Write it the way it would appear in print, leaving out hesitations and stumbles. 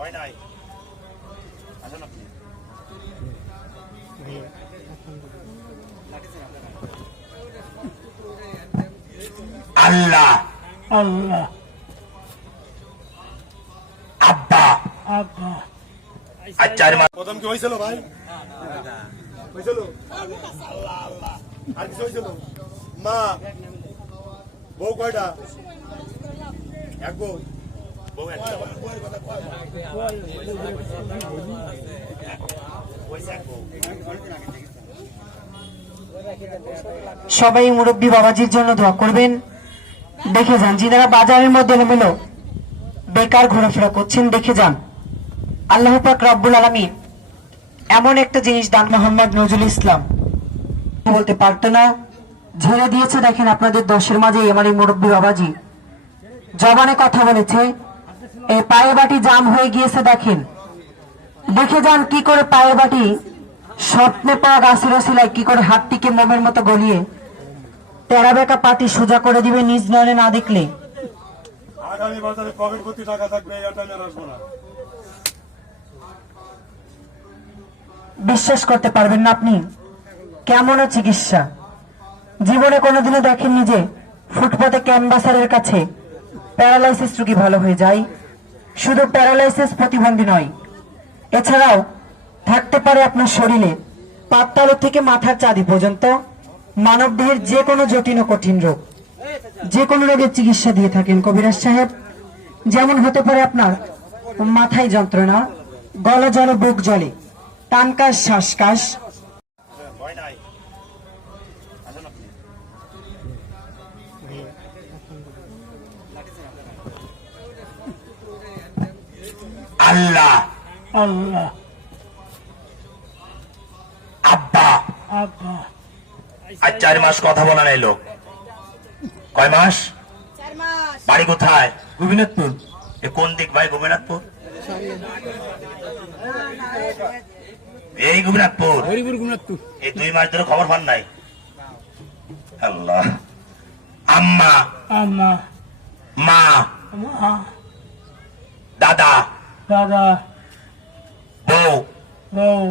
ভয় নাই, আসুন আপনি। আল্লাহ আল্লাহ আব্বা আব্বা আচ্ছা প্রথম কি হয়েছিল ভাই? হয়েছিল আল্লাহ আল্লাহ। আর কিছু হয়েছিল? মা বউ কয়টা? এক বউ। বউ একটা। সবাই মুরব্বী বাবাজির জন্য দোয়া করবেন। দেখে যান যিনারা বাজারের মধ্যে নেমেলো বেকার ঘোরাফেরা করছেন, দেখে যান আল্লাহ পাক রব্বুল আলামিন এমন একটা জিনিস দান মোহাম্মদ নজরুল ইসলাম বলতে পারতো না, ঝেড়ে দিয়েছে। দেখেন আপনাদের দশের মাঝে আমার এই মুরব্বী বাবাজি জবানে কথা বলেছে, এই পায়ের বাটি জাম হয়ে গিয়েছে। দেখেন দেখে যান কি করে পায়ের বাটি স্বপ্নে পাওয়া গাছের ওসিলায় কি করে হাতটিকে মোমের মতো গলিয়ে তেরা বেকা পাটি সোজা করে দিবে নিজ নয়নে না দেখলে। আগামী বছরে পকেট ভর্তি টাকা থাকবে, এটা আমি আসবো না। বিশ্বাস করতে পারবেন না আপনি কেমন চিকিৎসা জীবনে কোনোদিনও দেখেননি যে ফুটপাতে ক্যানভাসারের কাছে প্যারালাইসিস রোগী ভালো হয়ে যায়। শুধু প্যারালাইসিস প্রতিবন্ধী নয়, এছাড়াও থাকতে পারে আপনার শরীরে পাততালু থেকে মাথার চাঁদি পর্যন্ত মানব দেহের যে কোনো জটিল ও কঠিন রোগ, যে কোনো রোগের চিকিৎসা দিয়ে থাকেন কবিরাজ সাহেব। যেমন হতে পারে আপনার মাথায় যন্ত্রণা, গলা জলে, বুক জলে, টানকাশ, শ্বাসকাশ, ভয় নাই, আসুন আপনি। আল্লাহ আল্লাহ আব্বা আব্বা আজ 4 মাস কথা বলা নাই লোক। কয় মাস? 4 মাস। বাড়ি কোথায়? গোবিনাথপুর এ কোন দিক ভাই? গোবিনাথপুর। এই গোবিনাথপুর। হরিপুর গোবিনাথপুর। এই 2 মাস ধরে খবর পান নাই? আল্লাহ। আম্মা আম্মা মা মা দাদা দাদা বউ বউ